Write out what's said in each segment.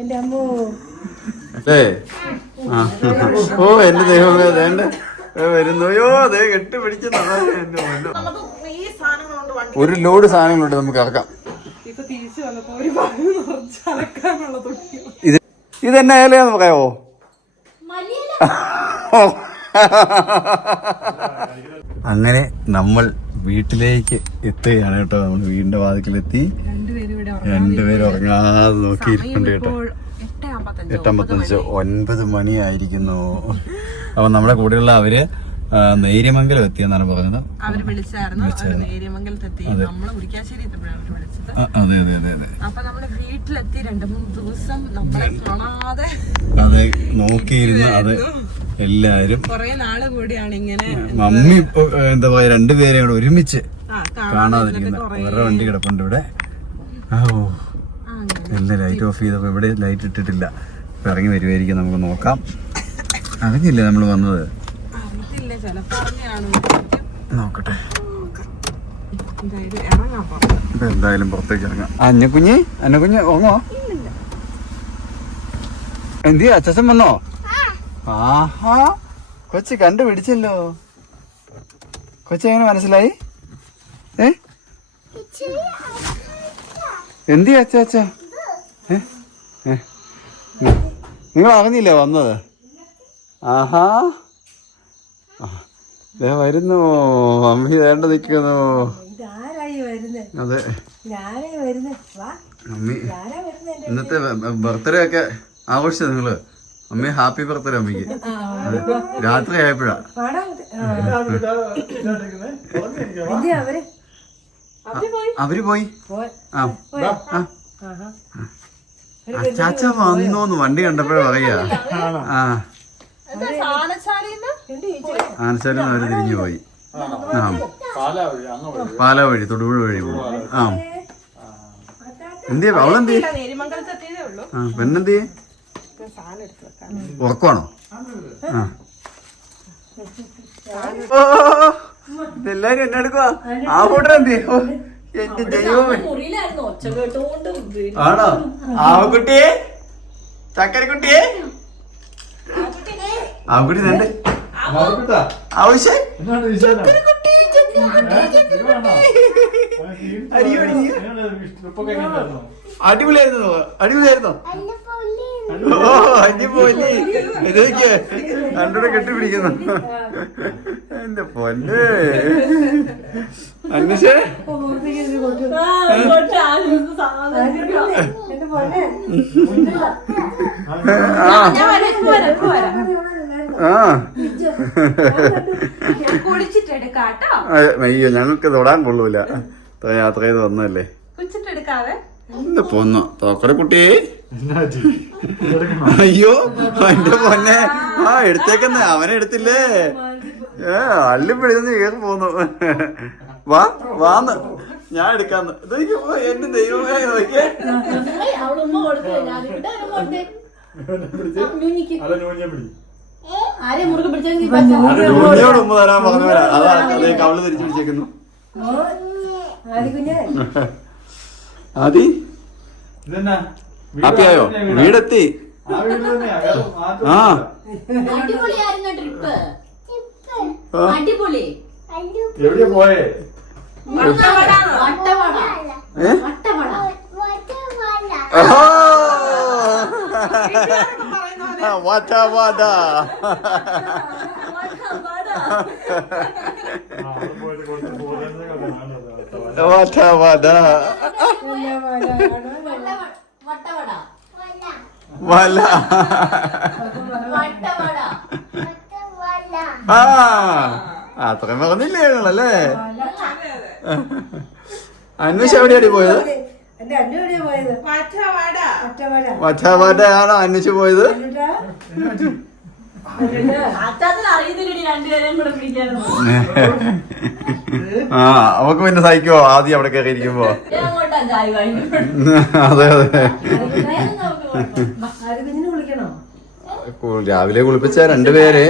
എന്റെ അമ്മോ. അല്ലേ ഓ എന്റെ ദൈവമേ വേണ്ട വരുന്നു. അയ്യോ അതേ കെട്ട് വണ്ടി ഒരു ലോഡ് സാധനങ്ങളുണ്ട് നമുക്ക് ഇറക്കാം ഇത് ഇതെന്നെ ഏലയാ പറയാവോ അങ്ങനെ നമ്മൾ വീട്ടിലേക്ക് എത്തുകയാണ് കേട്ടോ. നമ്മൾ വീടിന്റെ വാതിക്കലെത്തി. രണ്ടുപേരും രണ്ടുപേരും ഉറങ്ങാതെ നോക്കിയിരിക്കുന്നുണ്ട് കേട്ടോ. എട്ട് അമ്പത്തഞ്ച് എട്ടമ്പത്തഞ്ച് ഒൻപത് മണിയായിരിക്കുന്നു. അപ്പൊ നമ്മുടെ കൂടെയുള്ള അവർ നേര്യമംഗലം എത്തിയെന്നാണ് പറഞ്ഞത്. അവർ വിളിച്ചായിരുന്നു. അതെ. അതെ അതെ അതെ അപ്പൊ നമ്മൾ വീട്ടിലെത്തി രണ്ടു മൂന്ന് ദിവസം നമ്മളെ കാണാതെ അത് നോക്കിയിരുന്ന് അതെ എല്ലാരും. കൊറേ നാൾ കൂടിയാണ് ഇങ്ങനെ മമ്മി ഇപ്പൊ എന്താ പറയാ രണ്ടുപേരെ കൂടെ ഒരുമിച്ച് കാണാതിരിക്കുന്ന. വേറെ വണ്ടി കിടപ്പുണ്ട് ഇവിടെ. എല്ലാം ലൈറ്റ് ഓഫ് ചെയ്തപ്പോൾ ഇവിടെ ലൈറ്റ് ഇട്ടിട്ടില്ല. ഇപ്പൊ ഇറങ്ങി വരുമായിരിക്കും നമുക്ക് നോക്കാം. അറിഞ്ഞില്ലേ നമ്മൾ വന്നത്? നോക്കട്ടെ. എന്തായാലും പുറത്തേക്ക് ഇറങ്ങാം. അന്നക്കുഞ്ഞ് അന്നക്കുഞ്ഞ് ഓങ്ങോ എന്തി അച്ഛൻ വന്നോ? ആഹാ കൊച്ചു കണ്ടുപിടിച്ചല്ലോ. കൊച്ചു എങ്ങനെ മനസ്സിലായി? ഏ? എന്തി അച്ഛ അച്ഛ? നിങ്ങൾ അറിഞ്ഞില്ലേ വന്നത് ആഹാ ദേ വരുന്നു അമ്മി വേണ്ട നിൽക്കുന്നു അതെ ഞാനേ വരുന്നത് വാ മമ്മി ആരാ വരുന്നത് ഇന്നത്തെ ബർത്ത്ഡേ ഒക്കെ ആഘോഷിച്ചത് നിങ്ങൾ അമ്മി ഹാപ്പി ബർത്ത്ഡേ അമ്മയ്ക്ക്. രാത്രി ആയപ്പോഴാ അവർ അവർ പോയി. അച്ചാച്ച വന്നോന്ന് വണ്ടി കണ്ടപ്പോഴേ പറയാ ആ. ആനച്ചാലും അവർ തിരിഞ്ഞു പോയി. ആ പാല വഴി തൊടുപുഴ വഴി പോയി. ആ. എന്തേ അവളെന്തിയെ നേരിമംഗലത്ത് എത്തിയതേ ഉള്ളൂ. ആ പെണ്ണെന്തിയെ ഉറക്കമാണോ ആ. ഇതെല്ലാരും എന്നെ എടുക്കുവാ. ആ ഫോട്ടോ എന്ത് എന്റെ ദൈവമേ. ആണോ? ആവക്കുട്ടിയെ? ചക്കരക്കുട്ടിയെ? ആവക്കുട്ടി തന്നെ. ആവശ്യം? അടിപൊളിയായിരുന്നു. അടിപൊളിയായിരുന്നോ. ഓ ഇതൊക്കെ രണ്ടൂടെ കെട്ടിപ്പിടിക്കുന്നു. എന്റെ പൊന്ന്. അന്വേഷേ. ആ. അയ്യ, ഞങ്ങൾക്ക് തൊടാൻ കൊള്ളൂല. യാത്ര ചെയ്ത് വന്നല്ലേ പൊന്നു. തോക്കറ കുട്ടിയെ അയ്യോ എന്റെ പൊന്നെ. ആ എടുത്തേക്കുന്ന. അവനെ എടുത്തില്ലേ? ഏ പിടിച്ചു കേസ് പോന്നു. വാ വാന്ന്. ഞാൻ എടുക്കാന്ന്. എന്റെ ദൈവമേ നോക്കിയേ. ഉമ്മ തരാൻ പറഞ്ഞവരാ അതാ അതേ കവൾ തിരിച്ചു പിടിച്ചേക്കുന്നു. ആദി? ഇതെന്നാ? ആദി ഹാപ്പിയായോ? വീടെത്തി. ആ അടിപൊളിയായിരുന്നു ട്രിപ്പ്. അടിപൊളി. എവിടെ പോയേ? വട്ടവട? വട്ടവട. വട്ടവട. വല. വട്ടവട. ആ അത്രയും പറഞ്ഞില്ലേ ഞങ്ങളല്ലേ അന്വേഷ എവിടെയാണ് പോയത്? അന്നു എവിടെയാ പോയത്? അന്വേഷിച്ച് ആ അവക്ക് പിന്നെ സഹിക്കോ ആദ്യം അവിടെ കയറിയിരിക്കുമ്പോ. അതെ അതെ. രാവിലെ കുളിപ്പിച്ച രണ്ടുപേര്.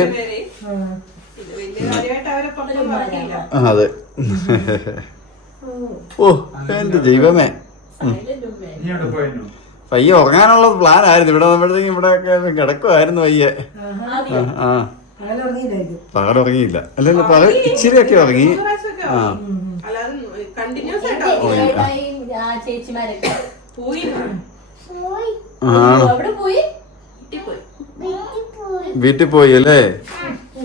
അതെ. ഓ എന്റെ ദൈവമേ. പയ്യെ ഉറങ്ങാനുള്ള പ്ലാൻ ആയിരുന്നു ഇവിടെ വന്നപ്പോഴത്തേക്കും ഇവിടെ കിടക്കുമായിരുന്നു പയ്യെ. ആ, പകൽ ഉറങ്ങിയില്ല അല്ലല്ല പകൽ ഇച്ചിരി ഒക്കെ ഉറങ്ങി. ആ ചേച്ചിമാരൊക്കെ. പോയി ആണോ? അവിടെ പോയി? കിട്ടിപ്പോയി വീട്ടിൽ പോയി അല്ലേ?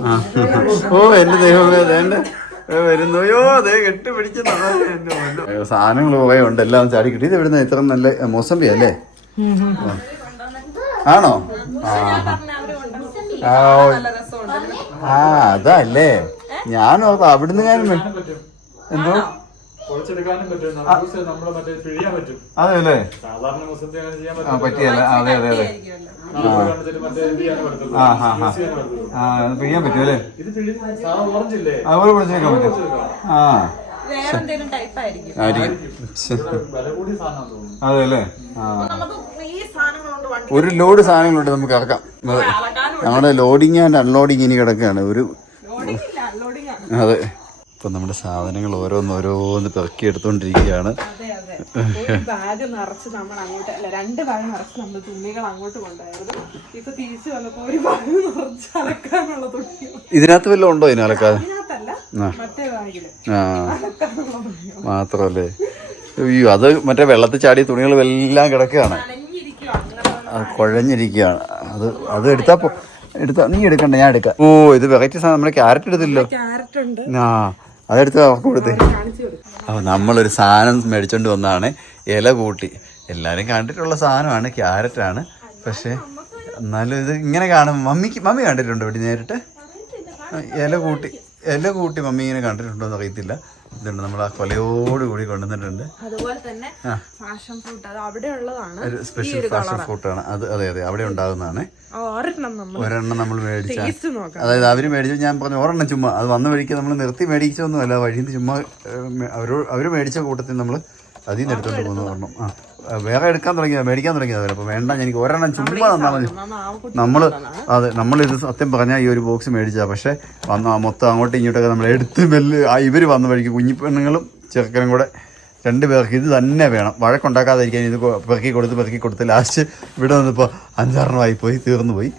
ആ. ഓ എന്റെ ദൈവമേ വേണ്ട വരുന്നു. അയ്യോ അതേ കെട്ടി പിടിച്ചു സാധനങ്ങൾ കുറേ ഉണ്ട്. എല്ലാം ചാടി കിട്ടി. ഇത് ഇവിടുന്ന് ഇത്ര നല്ല മോസമ്പി അല്ലേ? ആണോ? ആ. ആ, അതല്ലേ. ഞാൻ ഓർത്ത് അവിടുന്ന് ഞാൻ എന്തോ? പിഴിയാൻ പറ്റും. ആ. പറ്റും. പറ്റിയല്ല. അതെ അതെ അതെ. നമുക്ക് ഇത് ചെയ്യാനേ പറ്റത്തുള്ളൂ. ആ ഹാ ഹാ മിക്സ് ചെയ്യാനേ പറ്റത്തുള്ളൂ. ആ അത് പിഴിയാൻ പറ്റും അല്ലേ? ഇത് പിഴി സാധാ ഓറഞ്ച് ഇല്ലേ? അതുപോലെ പിടിച്ചേക്കാൻ പറ്റും ആ. വേറെ എന്തെങ്കിലും ടൈപ്പ് ആയിരിക്കും. ആയിരിക്കും ശ്ശെ. വില കൂടിയ സാധനം തോന്നുന്നു. അതെ അല്ലേ ആ നമുക്ക് ഈ സാധനങ്ങൾ കൊണ്ട് വണ്ടി ഒരു ലോഡ് സാധനങ്ങളുണ്ട് നമുക്ക് ഇറക്കാം നമ്മുടെ ലോഡിങ് ആൻഡ് അൺലോഡിങ് ഇനി കിടക്കുകയാണ്. ഒരു അതെ. ഇപ്പൊ നമ്മുടെ സാധനങ്ങൾ ഓരോന്ന് ഓരോന്ന് പെറുക്കി എടുത്തോണ്ടിരിക്കുകയാണ്. ബാഗ് നിറച്ച് നമ്മൾ അങ്ങോട്ട് അല്ല രണ്ട് ബാഗ് നിറച്ച് നമ്മൾ തുണികൾ അങ്ങോട്ട് കൊണ്ടായിരുന്നു ഇപ്പൊ തിരിച്ചു വന്നപ്പോ ഒരു ബാഗ് നിറച്ച് അലക്കാനുള്ള തുണി. ഇതിനകത്ത് വല്ലതും ഉണ്ടോ ഇതിന് അലക്കാൻ? മാത്രല്ലേ അയ്യോ അത് മറ്റേ വെള്ളത്തിൽ ചാടിയ തുണികൾ എല്ലാം കിടക്കുകയാണ്. കുഴഞ്ഞിരിക്കുകയാണ്. അത് അത് എടുത്താ എടുത്താ നീ എടുക്കണ്ട ഞാൻ എടുക്കാം. ഓ ഇത് വെറൈറ്റി സാധനം നമ്മുടെ ക്യാരറ്റ് എടുത്തില്ലോ ക്യാരറ്റ് ഉണ്ട്. ആ. അതെടുത്ത് അവർക്ക് കൊടുത്തേ. അപ്പോൾ നമ്മളൊരു സാധനം മേടിച്ചോണ്ട് വന്നതാണ് ഇല കൂട്ടി. എല്ലാവരും കണ്ടിട്ടുള്ള സാധനമാണ് ക്യാരറ്റാണ്. പക്ഷേ എന്നാലും ഇത് ഇങ്ങനെ കാണും മമ്മിക്ക് മമ്മി കണ്ടിട്ടുണ്ടോ ഇവിടെ നേരിട്ട്? ഇല കൂട്ടി ഇല കൂട്ടി മമ്മി ഇങ്ങനെ കണ്ടിട്ടുണ്ടോ എന്ന് അറിയത്തില്ല. ഇതുണ്ട്. നമ്മൾ ആ കൊലയോട് കൂടി കൊണ്ടുവന്നിട്ടുണ്ട്. അതുപോലെ തന്നെ ഫാഷൻ ഫ്രൂട്ട് അത് അവിടെ ഉള്ളതാണ്. ഒരു സ്പെഷ്യൽ ഫാഷൻ ഫ്രൂട്ടാണ് അത് അതെ അതെ അവിടെ ഉണ്ടാകുന്നതാണ്. ഒരെണ്ണം നമ്മൾ മേടിച്ച. അതായത് അവർ മേടിച്ചു ഞാൻ പറഞ്ഞു ഒരെണ്ണം ചുമ്മാ അത് വന്ന വഴിക്ക് നമ്മൾ നിർത്തി മേടിച്ചൊന്നുമല്ല വഴിയിൽ നിന്ന് ചുമ്മാ അവരോ അവർ മേടിച്ച കൂട്ടത്തിൽ നമ്മൾ അതിൽ നിന്ന് എടുത്തോണ്ട് പോകുന്നു ആ ആ, വേറെ എടുക്കാൻ തുടങ്ങിയത് മേടിക്കാൻ തുടങ്ങിയത് അപ്പോൾ വേണ്ട എനിക്ക് ഒരെണ്ണം ചുമ്മാ തന്നാൽ മതി. നമ്മൾ അതെ നമ്മളിത് സത്യം പറഞ്ഞാൽ ഈ ഒരു ബോക്സ് മേടിച്ചാൽ പക്ഷേ വന്ന മൊത്തം അങ്ങോട്ടും ഇങ്ങോട്ടൊക്കെ നമ്മൾ എടുത്ത് മെല്ല് ആ ഇവർ വന്ന വഴിക്ക് കുഞ്ഞിപ്പെണ്ണുങ്ങളും ചെറുക്കനും കൂടെ രണ്ട് പേർക്ക് ഇത് തന്നെ വേണം. വഴക്കുണ്ടാക്കാതിരിക്കാൻ ഇത് പെറുക്കി കൊടുത്ത് പെറുക്കി കൊടുത്ത് ലാസ്റ്റ് ഇവിടെ വന്നപ്പോൾ അഞ്ചാറെണ്ണമായി പോയി തീർന്നു പോയി.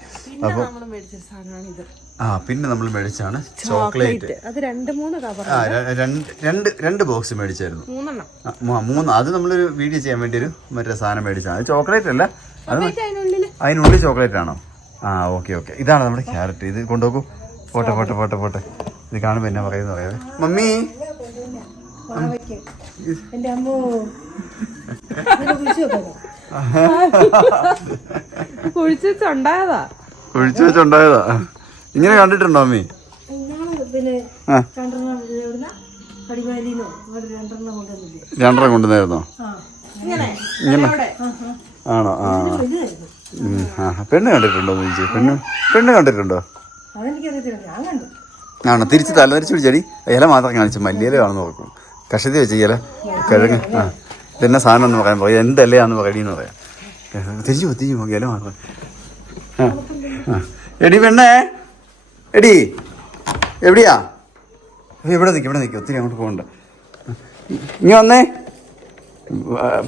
അപ്പോൾ മേടിച്ച ആ പിന്നെ നമ്മൾ മേടിച്ചാണ് ചോക്ലേറ്റ്. അത് രണ്ട് മൂന്ന് കവർ ആ രണ്ട് രണ്ട് രണ്ട് ബോക്സ് മേടിച്ചായിരുന്നു. മൂന്നെണ്ണം. മൂന്ന് അത് നമ്മളൊരു വീഡിയോ ചെയ്യാൻ വേണ്ടി ഒരു മറ്റേ സാധനം മേടിച്ചാണ് അത് ചോക്ലേറ്റ് അല്ല. അത് അതിനുള്ളിൽ ചോക്ലേറ്റ് ആണോ? ആ ഓക്കെ ഓക്കെ ഇതാണ് നമ്മുടെ ക്യാരറ്റ് ഇത് കൊണ്ടുപോകൂ പോട്ടെ പോട്ടെ പോട്ടെ പോട്ടെ. ഇത് കാണുമ്പോൾ എന്നാ പറയുന്നത് പറയാതെ മമ്മി! ഒഴിച്ചുണ്ടായതാ കുഴിച്ച് ഒഴിച്ചു വെച്ചുണ്ടായതാ. ഇങ്ങനെ കണ്ടിട്ടുണ്ടോ അമ്മി? പിന്നെ. രണ്ടെണ്ണം കൊണ്ടുവന്നായിരുന്നോ? ഇങ്ങനെ. ആണോ? ആ. ആ പെണ്ണ് കണ്ടിട്ടുണ്ടോ ചോദിച്ചു പെണ്ണ് പെണ്ണ് കണ്ടിട്ടുണ്ടോ? ആണോ? തിരിച്ച് തല തിരിച്ച് പിടിച്ചടി ഇല മാത്രം കാണിച്ചു മല്ലിയില കാണുന്ന നോക്കും കഷത്തി വെച്ച് ഇല. കിഴങ്ങ്. ആ. ഇതെന്നെ സാധനം എന്ന് പറയാൻ പറയും. എന്തല്ലയാന്ന് പറയണീന്ന് പറയാം. തിരിച്ചു തിരിച്ചു നോക്കി. ഇല മാത്രം. ആ. എടി പെണ്ണേ എടി എവിടെയാ? എവിടെ ഇവിടെ നിൽക്കും ഇവിടെ നിൽക്കും ഒത്തിരി അങ്ങോട്ട് പോകണ്ട. ഇനി വന്നേ.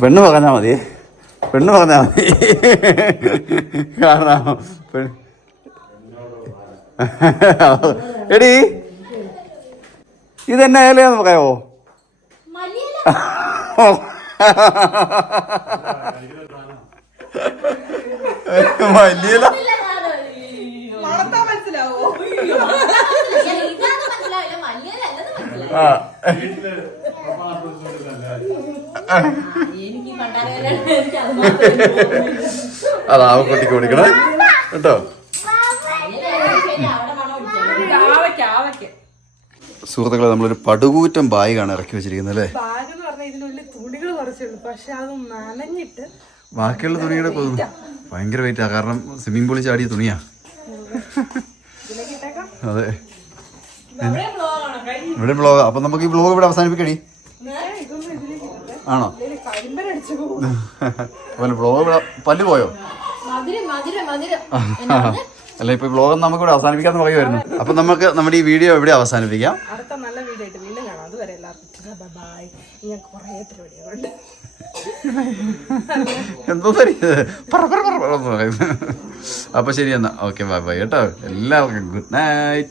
പെണ്ണ് പറഞ്ഞാൽ മതി. പെണ്ണ് പറഞ്ഞാൽ മതി. കാരണം പെണ്ണ് എടി ഇതെന്നെ ഏലയാന്ന് പറയാവോ മല്ലിയില? മണത്താ മനസ്സിലാവോ? ആ. അത് കുട്ടിക്ക് കൊടുക്കണേ കേട്ടോ? സുഹൃത്തുക്കളെ നമ്മളൊരു പടുകൂറ്റം ബാഗാണ് ഇറക്കി വെച്ചിരിക്കുന്നത് അല്ലേ? ബാഗ് എന്ന് പറഞ്ഞാൽ തുണികൾ കുറച്ചുള്ളൂ പക്ഷെ അത് നനഞ്ഞിട്ട് ബാക്കിയുള്ള തുണിയുടെ ഭയങ്കര വെയിറ്റാ കാരണം സ്വിമ്മിംഗ് പൂളിൽ ചാടിയ തുണിയാ. അതെ. ഇവിടെ ബ്ലോഗ് അപ്പൊ നമുക്ക് ഈ ബ്ലോഗ് ഇവിടെ ഇടട്ടെ. ആണോ? അതുപോലെ ബ്ലോഗ് ഇവിടെ പല്ല് പോയോ? അല്ല ഇപ്പൊ ബ്ലോഗ് നമുക്ക് ഇവിടെ അവസാനിപ്പിക്കാന്ന് പറയുമായിരുന്നു. അപ്പൊ നമുക്ക് നമ്മുടെ ഈ വീഡിയോ ഇവിടെ അവസാനിപ്പിക്കാം. അടുത്ത നല്ല വീഡിയോ ആയിട്ട് വീണ്ടും കാണാം. അതുവരെ എല്ലാവർക്കും ബൈ. ഞാൻ കുറേ പരിപാടികളുണ്ട്. എന്തോ പറയുന്നത് പറ പറ പറ അപ്പൊ ശരി എന്നാ. ഓക്കെ ബൈ ബൈ കേട്ടോ? എല്ലാവർക്കും ഗുഡ് നൈറ്റ്